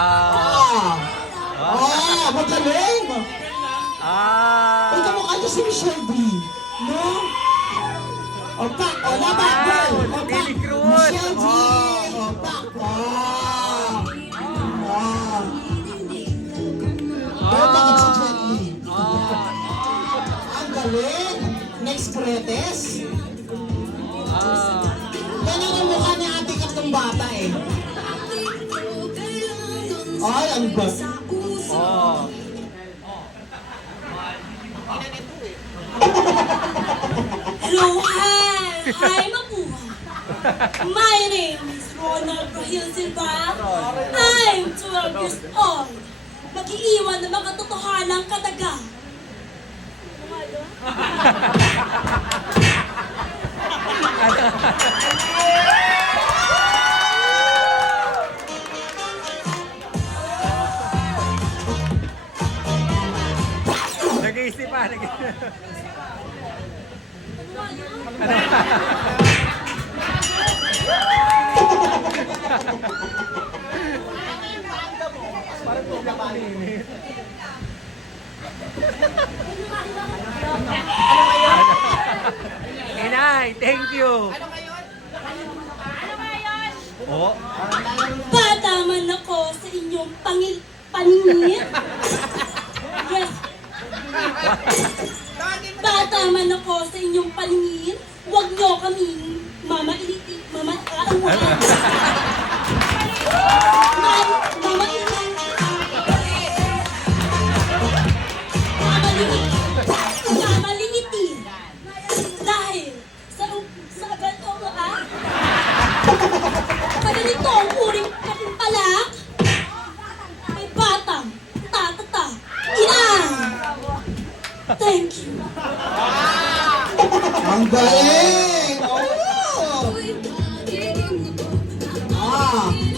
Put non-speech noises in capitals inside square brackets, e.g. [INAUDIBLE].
Ah. Ah! Ah, magaling! Ah. Uy, kamukha niya si Michelle D. No? O, pak! O, laban! Wow, Girl! O, pak! Nelly Cruz. Michelle D! Oh. O, pak! Wow! Wow! Pero bakit si Jet Li? Ang galing! Next Cretes? Ah. Yan ang mukha ni ate katong bata eh. Ay, ang galing. Oh. Hello, hi! I'm Mabuha. My name is Ronald Rahil Silva. I'm 12 years old. Mag-iiwan ng mga totohanang kataga. Nag-iisip pa. Nag-iisip. Inay, thank you. Ano ngayon? Ano ngayon? Oh. Bata man ako sa inyong pangil paningin. [LAUGHS] Yes. Bata ako sa inyong paningin, huwag niyo kaming mama iliti, mama, nga? Ma- Mama iliti. Mama iliti. Dahil sa, sa ganito, ah, sa ganito ang uring kapalak, may batang tatata, inang. Thank you. Ang galing! Oh! Ah!